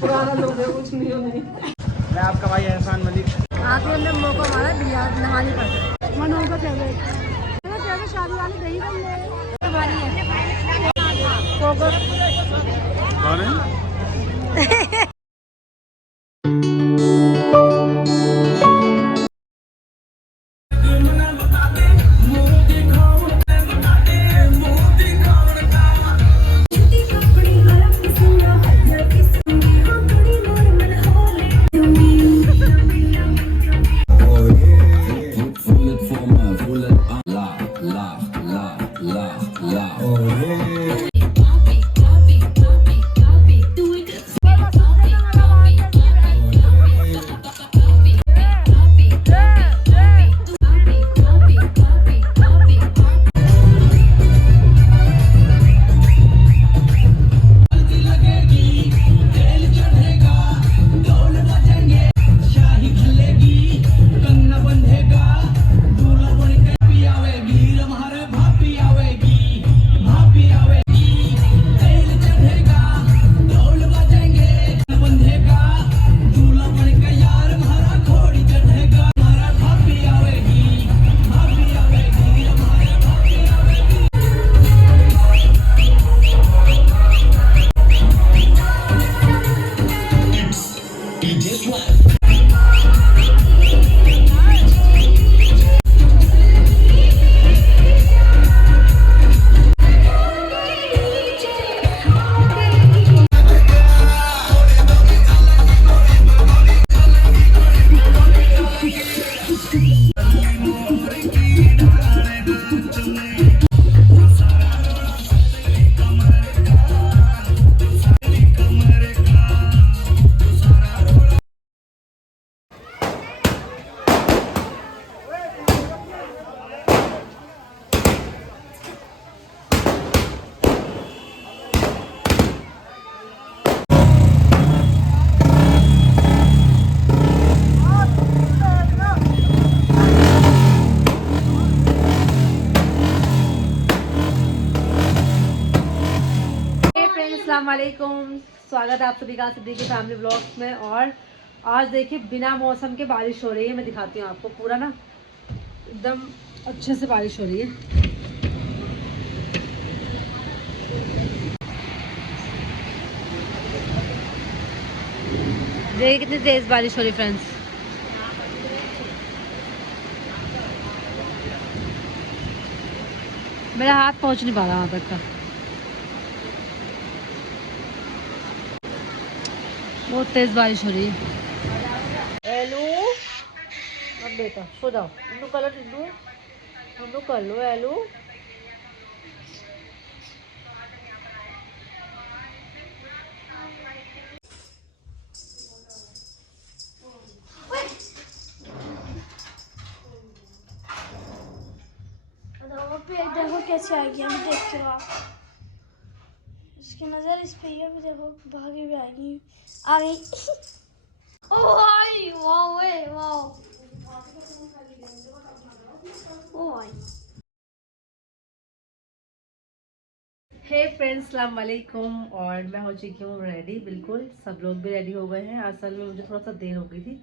पुराना लोग है, कुछ नहीं हो नहीं। मैं आपका भाई एहसान मलिक। आते हमने मौका मारा बिया नहाने का। मन होगा फेवरेट शादी वाले दही बल्ले हमारी है। कौन है? अस्सलामुअलैकुम, स्वागत है आप सभी का सिद्दीकी फैमिली व्लॉग्स में। और आज देखिए बिना मौसम के बारिश हो रही है। मैं दिखाती हूँ आपको पूरा ना एकदम अच्छे से बारिश हो रही है। देखिए कितनी तेज बारिश हो रही है फ्रेंड्स। मेरा हाथ पहुँच नहीं पा रहा वहाँ तक का। बहुत तेज बारिश हो रही है। हेलो अब बेटा सो जाओ। टिंडू कर लो, टिंडू कर लो। हेलो देखो कैसे आ गया, अभी देखते हो आप। इसकी नजर इस पे ही है, अभी देखो भागे भी आएगी। आ गई। ओह आई वाओ वे वाओ। ओह आई। हे फ्रेंड्स, अस्सलाम वालेकुम। और मैं हो चुकी हूँ रेडी, बिल्कुल सब लोग भी रेडी हो गए हैं। असल में मुझे थोड़ा सा देर हो गई थी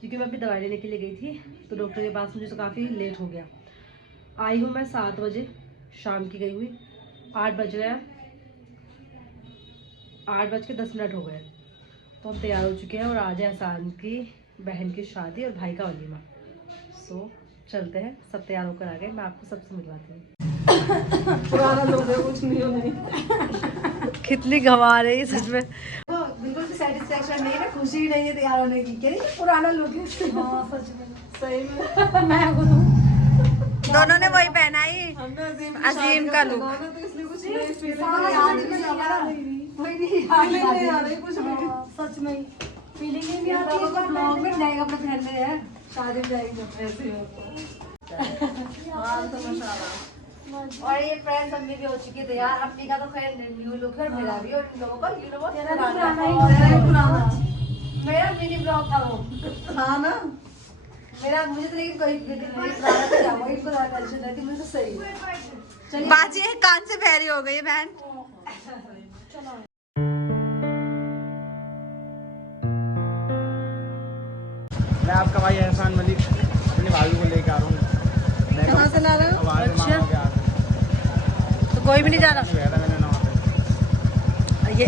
क्योंकि मैं अभी दवाई लेने के लिए गई थी, तो डॉक्टर के पास मुझे तो काफ़ी लेट हो गया। आई हूँ मैं 7 बजे, शाम की गई हुई। 8 बज रहे हैं, 8:10 हो गए, तो हम तैयार हो चुके हैं। और आज है एहसान की बहन की शादी और भाई का वलीमा। सो चलते हैं, सब तैयार होकर आ गए। मैं आपको सबसे मिलवाती हूँ। पुराना लोग है, कुछ नहीं हो नहीं। कितनी घमा रही है सच में। बिल्कुल भी सेटिस्फेक्शन नहीं है, खुशी ही नहीं है तैयार होने की। क्या ये पुराना लोग है। हाँ सच में, सही में। मैं दोनों ने वही पहना ही, अजीम का लुक। तो इसलिए कुछ याद नहीं आ रही कुछ भी। सच में फीलिंग ही नहीं आती है। ब्लॉग में जाएगा अपने पहन ले है, शादी में जाएगी अपने ऐसे ही। हाँ तो माशाल्लाह। और ये फ्रेंड्स अम्मी भी हो चुकी है तैयार। अम्मी का तो खैर न्यू लुक है, मेरा भी। और इन लोगों का यू नो बहुत पुराना मेरा मिनी ब्लॉग था वो। हाँ ना, मेरा मुझे तो लेकिन कोई पुराना तो क्या हुआ, इनको ज्यादा टेंशन रहती, मुझे तो सही है। बाजी कान से बहरी हो गई है बहन। मैं आपका भाई एहसान मलिक अपने भाभी को लेकर आ रहा हूँ। कहाँ से ला रहे हो? अच्छा। तो कोई भी नहीं जा रहा? मैंने ना ये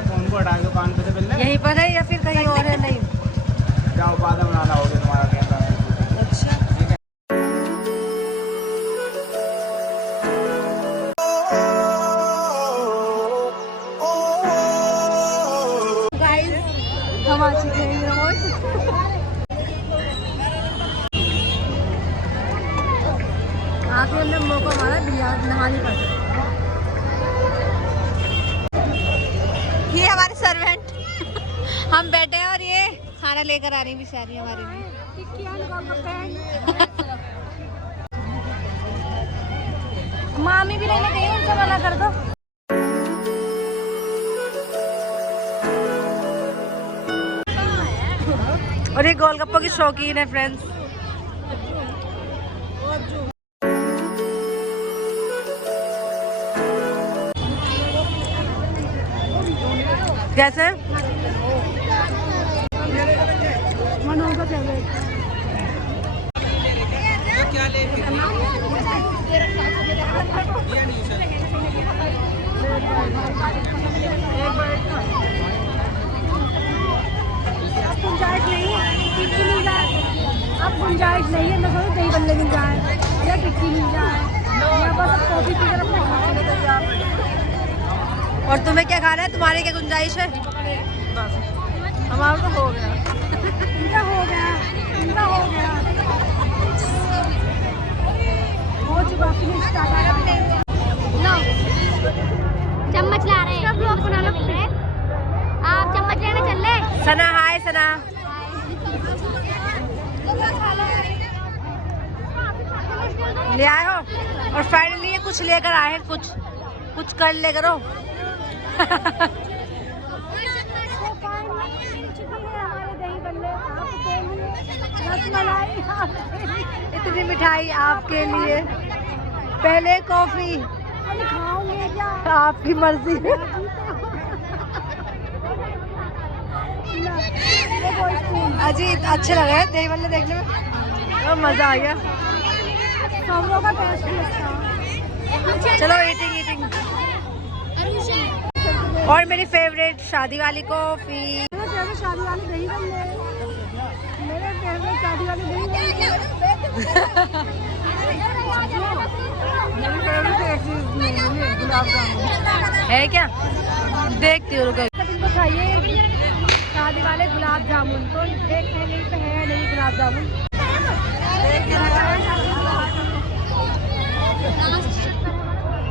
फोन को हटा के कान पे से पहले यहीं पर है या फिर कहीं और है? नहीं। जाओ बाद में बनाना होगा तुम्हारा कैमरा। अच्छा। हम आ चुके हैं रिमोट। आके हमने मौका मारा बिहार नहाने का। ये हमारे सर्वेंट हम बैठे हैं और ये खाना लेकर आ रही बेचारी हमारे लिए। मामी भी लेने गई, उनसे मना कर दो। और ये गोलगप्पों की शौकीन है फ्रेंड्स। कैसे? मनोज का फेवरेट। गुंजाइश नहीं है, टिक्की मिल जाए। अब गुंजाइश नहीं है, मैं सोचूं दही बल्ले मिल जाए या टिक्की मिल जाए या बस कॉफी की तरफ और तुम्हें क्या खाना है? तुम्हारे क्या गुंजाइश है? हमारा तो हो गया। इनका हो गया, इनका हो गया, हो चुका। फिनिश चम्मच ला रहे हैं सब लोग बनाना मिल रहे हैं। आप चम्मच लेने चल रहे? सना हाय सना। ले आए हो? और फाइनली ये कुछ लेकर आए हैं, कुछ कर ले करो। इतनी मिठाई आपके लिए। पहले कॉफी। खाओगे क्या? आपकी मर्जी। अजी अच्छे लग रहे हैं दही बल्ले देखने में, तो मजा आ गया। सब लोगों का टेस्ट भी अच्छा है। चलो ईटिंग। और मेरी फेवरेट शादी वाली कॉफी। मेरे फेवरेट शादी वाली दही बल्ले। मेरे फेवरेट शादी वाली दही बल्ले। मेरी फेवरेट एक चीज गुलाब जामुन है क्या? देखती हूँ रुको। इनको चाहिए शादी वाले गुलाब जामुन, तो देखते हैं नहीं तो है नहीं गुलाब जामुन।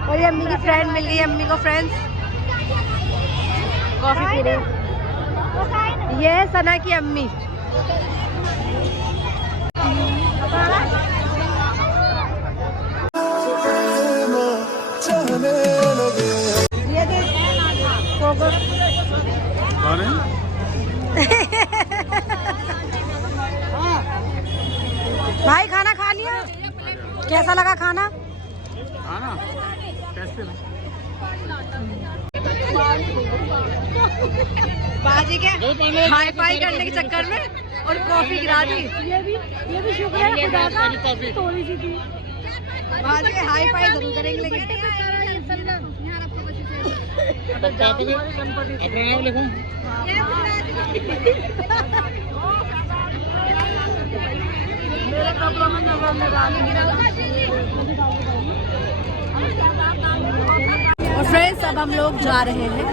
और ये अम्मी की फ्रेंड मिल गई, अम्मी को फ्रेंड्स कॉफी पी रही। ये है सना की अम्मी। ये देख फोकस। कौन है? भाई खाना खा लिया? कैसा लगा खाना? खाना कैसे? बाजी के हाई फाई करने के चक्कर में और कॉफी गिरा दी। ये भी शुक्र है खुदा का, थोड़ी सी थी। बाजी के हाई फाई जरूर करेंगे लेकिन। अपना नाम लिखूं? मेरे कपड़ों में नजर लगा दी। और फ्रेंड्स अब हम लोग जा रहे हैं।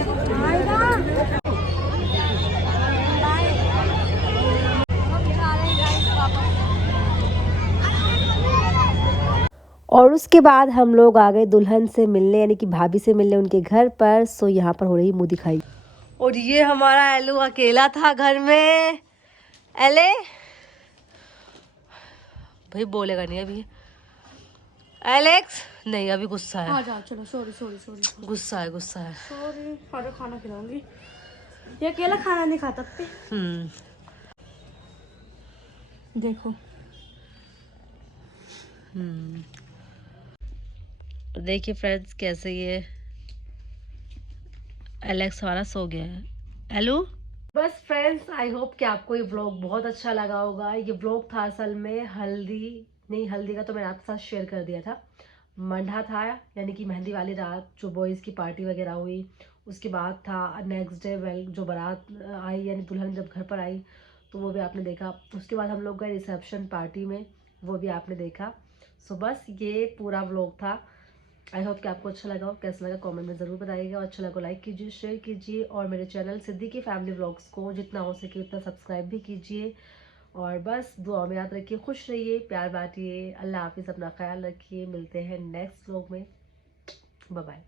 और उसके बाद हम लोग आ गए दुल्हन से मिलने, यानी कि भाभी से मिलने उनके घर पर। सो यहाँ पर हो रही मुँह दिखाई। और ये हमारा एलू अकेला था घर में। एले भाई बोलेगा नहीं अभी। एलेक्स नहीं, अभी गुस्सा है। आ जाओ चलो। सॉरी गुस्सा है। सॉरी। अरे खाना खिलाऊंगी, ये अकेला खाना नहीं खाता पे। देखो देखिए फ्रेंड्स कैसे ये एलेक्स हमारा सो गया है। एलू बस फ्रेंड्स, आई होप कि आपको ये व्लॉग बहुत अच्छा लगा होगा। ये व्लॉग था असल में हल्दी का तो मैंने आपके साथ शेयर कर दिया था। मंडा था, यानी कि मेहंदी वाली रात जो बॉयज़ की पार्टी वगैरह हुई, उसके बाद था नेक्स्ट डे जो बारात आई, यानी दुल्हन जब घर पर आई तो वो भी आपने देखा। उसके बाद हम लोग गए रिसेप्शन पार्टी में, वो भी आपने देखा। सो बस ये पूरा व्लॉग था। आई होप कि आपको अच्छा लगा हो। कैसा लगा कमेंट में ज़रूर बताइएगा, और अच्छा लगा लाइक कीजिए, शेयर कीजिए, और मेरे चैनल सिद्दीकी फैमिली व्लॉग्स को जितना हो सके उतना सब्सक्राइब भी कीजिए। और बस दुआ में याद रखिए, खुश रहिए, प्यार बांटिए। अल्लाह हाफिज़, अपना ख्याल रखिए। मिलते हैं नेक्स्ट व्लॉग में। Bye bye.